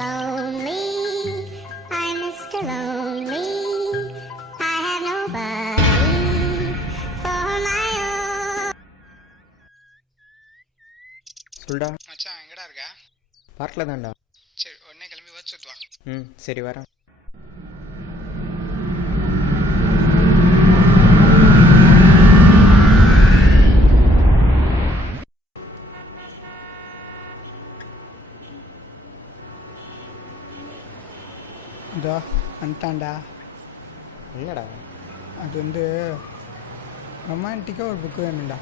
Lonely, I'm Mr. Lonely. I have nobody for my own. சொல்டா. மச்சான் எங்கடா இருக்க? பார்க்கல தான்டா. சரி உடனே கிளம்பி வச்சு வா. சரி வரேன். இதோ வந்துட்டான்டா. என்னடா? அது வந்து ரொமான்டிக்காக ஒரு புக்கு வேணும்டா.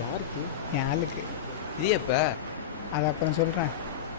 யாருக்கு? என் ஆளுக்கு. இது எப்போ? அதை அப்புறம் சொல்கிறேன்.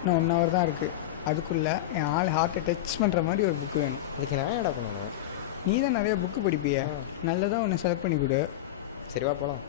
இன்னும் 1 hour தான் இருக்குது. அதுக்குள்ளே என் ஆள் ஹார்ட்டை டச் பண்ணுற மாதிரி ஒரு புக்கு வேணும். அதுக்கு நான் என்னடா பண்ணணும்? நீ தான் நிறைய புக்கு படிப்பிய. நல்லதாக ஒன்று செலக்ட் பண்ணி கொடு. சரி வா போகலாம்.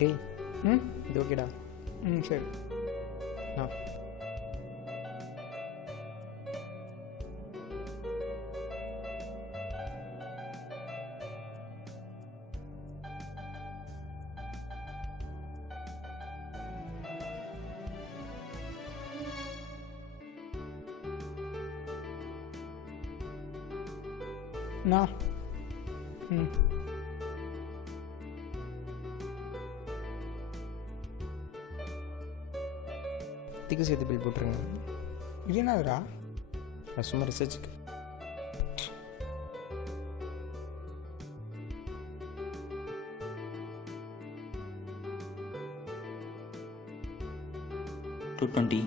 டேய் இது ஓகேடா. சரி. ஆ நான் இதுக்கு சேர்த்து பில் போட்டுருங்க. இது என்னதுடா? நான் சும்மா ரிசர்ச்சுக்கு. $220.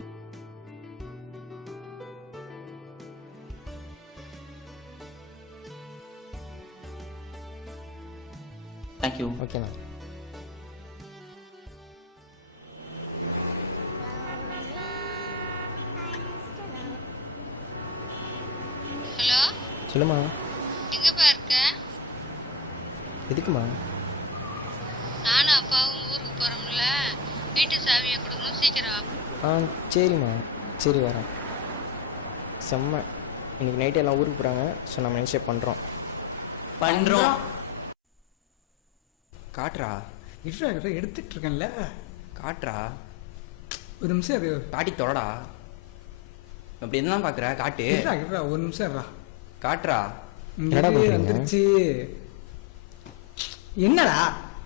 Thank you. ஓகேண்ணா. ஹலோ, சொல்லுமா. எங்கப்பா இருக்க? எதுக்குமா? நானும் அப்பாவும் ஊருக்கு போறோம்ல, வீட்டு சாவியை கொடுக்கணும், சீக்கிரம் வா. சரிம்மா. சரி வரேன். செம்ம. இன்னைக்கு நைட்டு எல்லாம் ஊருக்கு போகிறாங்க. ஸோ நம்ம நினச்சே பண்ணுறோம். காட்டுறா. இட்ரா எடுத்துட்டு இருக்கேன்ல. காட்டுறா. ஒரு நிமிஷம் அது. காட்டி தொடடா. அப்படி என்ன பார்க்குற? காட்டு. இட்ரா ஒரு நிமிஷம் இருடா. காட்டுறா. என்னடா பண்றீங்க? வந்துருச்சு. என்னடா?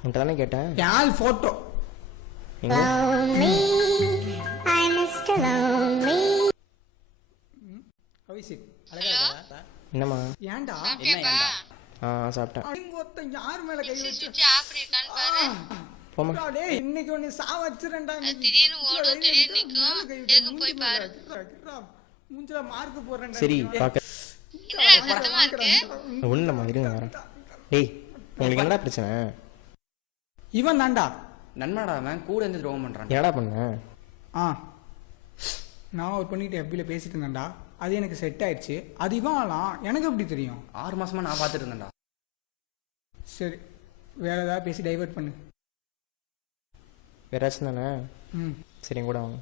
உன்ட்ட தானே கேட்டேன். யாழ் போட்டோ. எங்க? Lonely, I'm Mr. Lonely. Abhishek அழகா இருக்கா? என்னம்மா? ஏன்டா? சாப்பிட்டியாப்பா? சாப்பிட்டேன். அங்க ஒருத்தன் யார் மேல கை வச்சு? சுவிட்ச் ஆஃப் பண்ணிருக்கான்னு பாரு. போமா. டேய் இன்னைக்கு ஒன்னு சாவச்சிரேன்டா. அது திடீர்னு ஓடும், திடீர்னு நிக்கும். எதுக்கு போய் பாரு. மூஞ்சில மார்க் போடுறேன்டா. சரி பார்க்க. என்னடா சத்தமா இருக்கு? ஒன்றும் இல்லைம்மா, இருங்க வரேன். டேய் உங்களுக்கு என்னடா பிரச்சனை? இவன் தான்டா. நன்மாடா அவன் கூட இருந்து துரோகம் பண்ணுறான். என்னடா பண்ண? நான் ஒரு பண்ணிட்டு FBல பேசிட்டு இருந்தேன்டா. அது எனக்கு செட் ஆயிடுச்சு. அது இவன் ஆளாம். எனக்கு எப்படி தெரியும்? 6 மாசமா நான் பார்த்துட்டு இருந்தேன்டா. சரி வேற ஏதாவது பேசி டைவர்ட் பண்ணு. வேறாச்சும் தானே? சரி கூட வாங்க.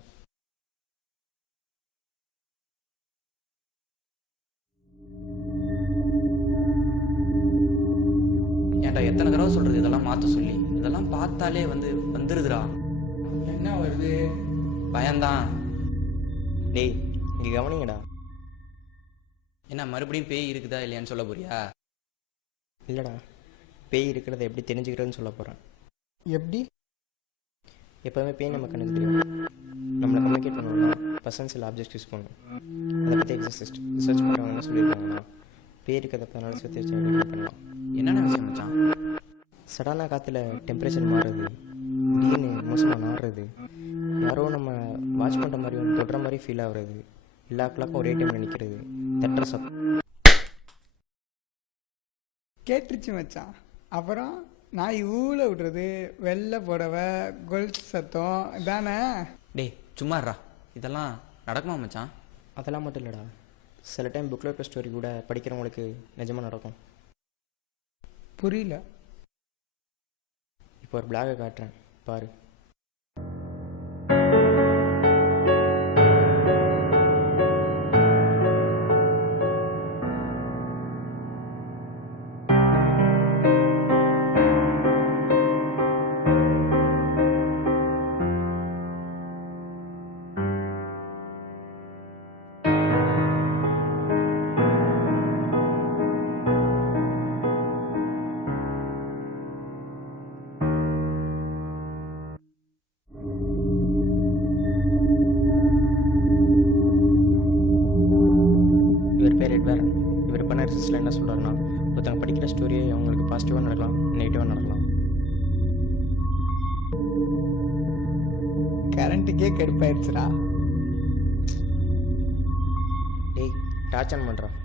ஏன்டா எத்தனை தடவை சொல்றது இதெல்லாம் மாற்ற சொல்லி? இதெல்லாம் பார்த்தாலே வந்துருதுடா. என்ன வருது? பயம்தான். டேய் இங்கே கவனிங்கடா. என்ன மறுபடியும் பேய் இருக்குதா இல்லையான்னு சொல்ல போறியா? இல்லைடா, பேய் இருக்கிறத எப்படி தெரிஞ்சுக்கிறதுன்னு சொல்ல போகிறேன். எப்படி? எப்போவுமே பேய் நம்ம கண்ணுக்கு தெரியும். நம்மளை கம்யூனிகேட் பண்ணணும்னா பர்சன் சில ஆப்ஜெக்ட்ஸ் யூஸ் பண்ணணும். அதை பற்றி ரிசர்ச் பண்ணுறவங்க என்ன சொல்லியிருக்காங்கன்னா, பேய் இருக்கிறத அதனால சுற்றி வச்சு ஐடென்டிஃபை பண்ணலாம். என்னென்ன விஷயம் மச்சான்? சடனாக காற்றுல டெம்பரேச்சர் மாறுறது, திடீர்னு மோசமாக நாடுறது, யாரோ நம்ம வாட்ச் பண்ணுற மாதிரி ஒன்று தொடுற மாதிரி ஃபீல் ஆகுறது, எல்லா கிளாக்கும் ஒரே டைமில் நிற்கிறது, தட்டுற சத்தம். கேட்டுருச்சு மச்சான். அப்புறம் நான் ஊழ விடுறது, வெள்ளை புடவை, கொலுசு சத்தம் தானே? டேய் சும்மாறா, இதெல்லாம் நடக்குமா மச்சான்? அதெல்லாம் மட்டும் இல்லைடா, சில டைம் புக்கில் இருக்க ஸ்டோரி கூட படிக்கிறவங்களுக்கு நிஜமாக நடக்கும். புரியல. இப்போ ஒரு பிளாகை காட்டுறேன் பாரு. இவர் பேர் எட்வர். இவர் பண்ண ரிசர்ச்சில் என்ன சொல்கிறாருன்னா, ஒருத்தவங்க படிக்கிற ஸ்டோரியே அவங்களுக்கு பாசிட்டிவாக நடக்கலாம், நெகட்டிவாக நடக்கலாம். கரண்ட்டுக்கே கடுப்பாயிருச்சுடா. டேய் டார்ச் ஆன் பண்ணுறான்.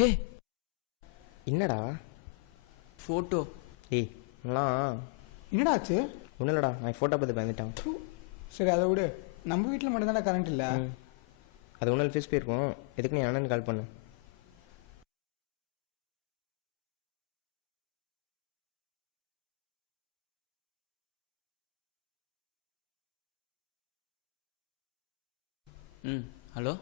ஹே என்னடா? ஃபோட்டோ. டேய் எல்லாம் என்னடா ஆச்சு? ஒன்றும் இல்லைடா, நான் ஃபோட்டோ பார்த்து பயந்துட்டான். சரி அதை விடு. நம்ம வீட்டில் மட்டும்தானே கரண்ட் இல்லை. அது ஒன்றும் ஃபீஸ் போயிருக்கும். எதுக்கு நீ அண்ணன் கால் பண்ணு. ஹலோ.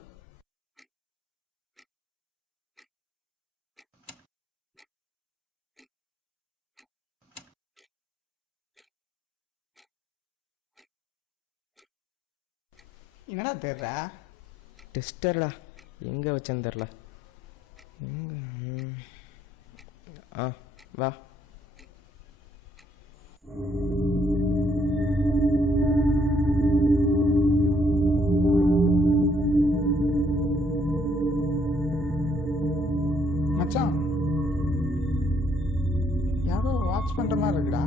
என்னடா தேடுற? டெஸ்டர்டா, எங்கே வச்சேன்னு தெரில. எங்கே? ஆ வா. மச்சான், யாரோ வாட்ச் பண்ணுற மாதிரி இருக்குடா.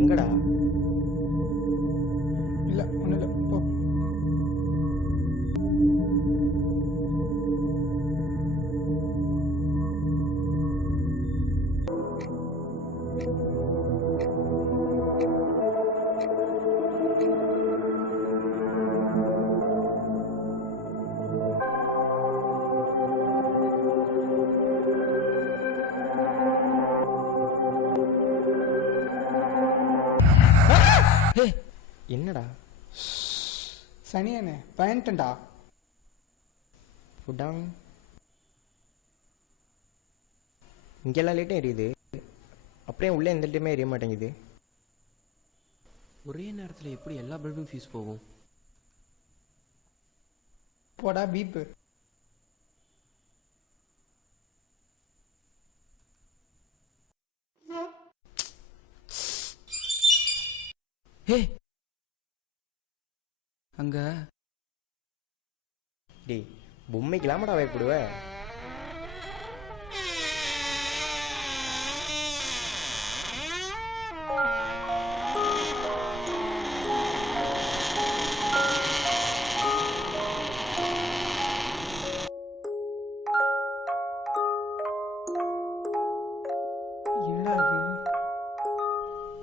எங்கடா? இல்லை ஒன்றும் இல்லை, போ. ஹே என்னடா? சனியனே பயன்ட்டா. ஃபுட்டாங். இங்கெல்லாம் லைட்டும் எரியுது, அப்படியே உள்ளே எந்த லைட்டுமே எரிய மாட்டேங்குது. ஒரே நேரத்தில் எப்படி எல்லா பல்பும் ஃபியூஸ் போகும்? போடா பீப்பு. ஹே அங்க டேய் பொம்மைக்கெல்லாமடா பயப்படுவ? என்னடா இது?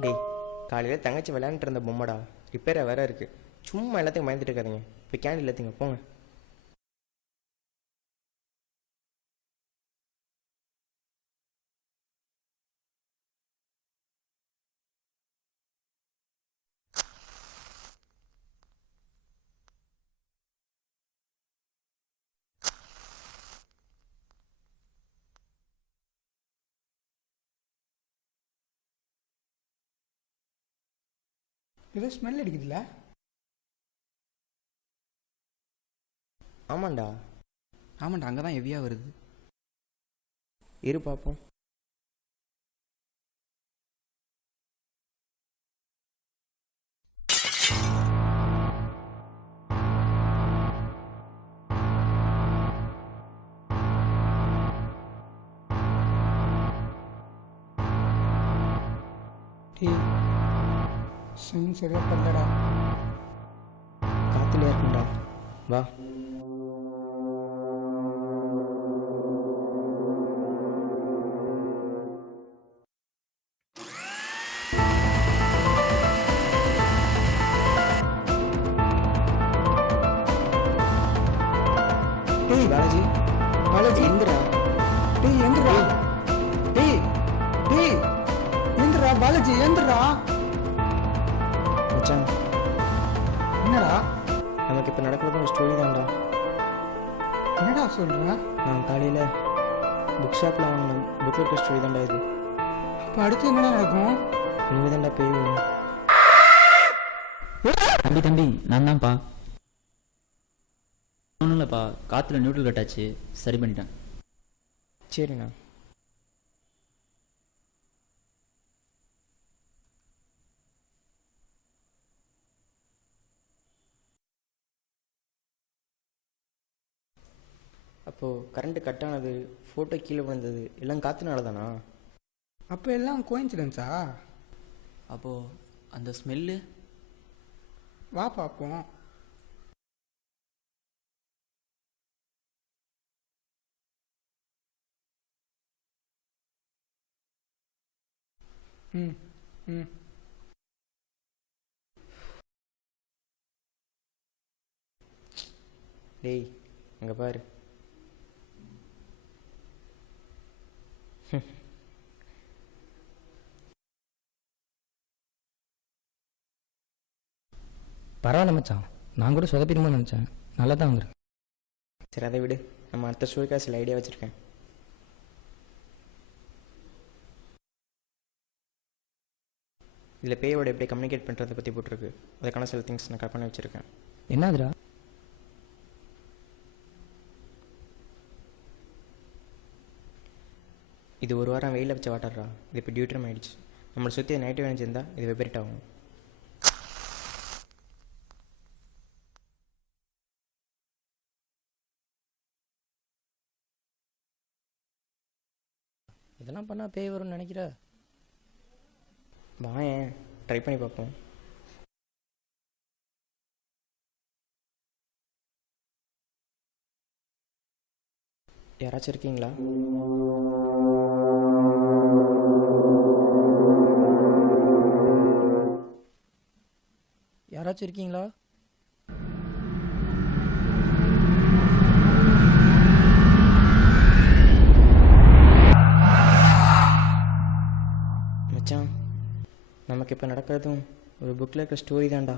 டேய் காலையில் தங்கச்சி விளையாண்டுட்டு இருந்த பொம்மைடா, ரிப்பேராக வேற இருக்கு. சும்மா எல்லாத்தையும் பயந்துட்டு இருக்காதீங்க. இப்போ கேண்டில் எல்லாத்தையும் போங்க. ஏதோ ஸ்மெல் அடிக்குதுல்ல? ஆமாண்டா. ஆமாண்டா, அங்கே தான் ஹெவியாக வருது. இரு பார்ப்போம். டேய் ஸ்மெல் சரியாக பண்ணலடா. காற்றுலையா இருக்குண்டா. வா. டேய் பாலாஜி, பாலாஜி எந்திரா. டேய் எந்திரா. டேய் டேய் எந்திரா பாலாஜி எந்திரா. மச்சான், என்னடா நமக்கு இப்போ நடக்கிறது ஒரு ஸ்டோரி தான்டா. என்னடா சொல்ற? நான் காலையில் புக் ஷாப்பில் வாங்கின புக் இருக்கிற ஸ்டோரி தான்டா இது. இப்போ அடுத்து என்னடா நடக்கும்? இனிமே தான்டா பேய் வரும். தம்பி நான் தான்ப்பா. ஒன்றும் இல்லைப்பா, காற்றுல நியூட்ரல் கட்டாச்சு, சரி பண்ணிட்டேன். சரிண்ணா. அப்போது கரண்ட்டு கட் ஆனது, ஃபோட்டோ கீழே விழுந்தது எல்லாம் காற்றுனால தானா? அப்போ எல்லாம் கோயின்சிடன்ஸா? அப்போது அந்த ஸ்மெல்லு? வா பார்ப்போம். ம் ம் டேய் அங்கே பாரு. பரவாயில்ல மச்சான், நான் கூட சொதப்பிடுமோ நினச்சேன். நல்லா தான் வந்திருக்கு. சரி அதை விடு, நம்ம அடுத்த ஸ்டோரிக்காக சில ஐடியா வச்சுருக்கேன். இதில் பேயோட எப்படி கம்யூனிகேட் பண்ணுறதை பற்றி போட்டிருக்கு. அதுக்கான சில திங்ஸ் நான் கட் பண்ணி வச்சுருக்கேன். என்னதுடா? இது ஒரு வாரம் வெயிலில் வச்ச வாட்டர்ரா. இது இப்போ டியூட்ரம் ஆகிடுச்சு. நம்மளை சுற்றி நைட்டு வேணிச்சிருந்தால் இது வெப்பரேட் ஆகும். இதெல்லாம் பண்ணால் பேய் வரும்னு நினைக்கிற? வாயேன், ட்ரை பண்ணி பார்ப்போம். யாராச்சும் இருக்கீங்களா? யாராச்சும் இருக்கீங்களா? மச்சான், நமக்கு இப்போ நடக்கிறதும் ஒரு புக்கில் இருக்கிற ஸ்டோரி தான்டா.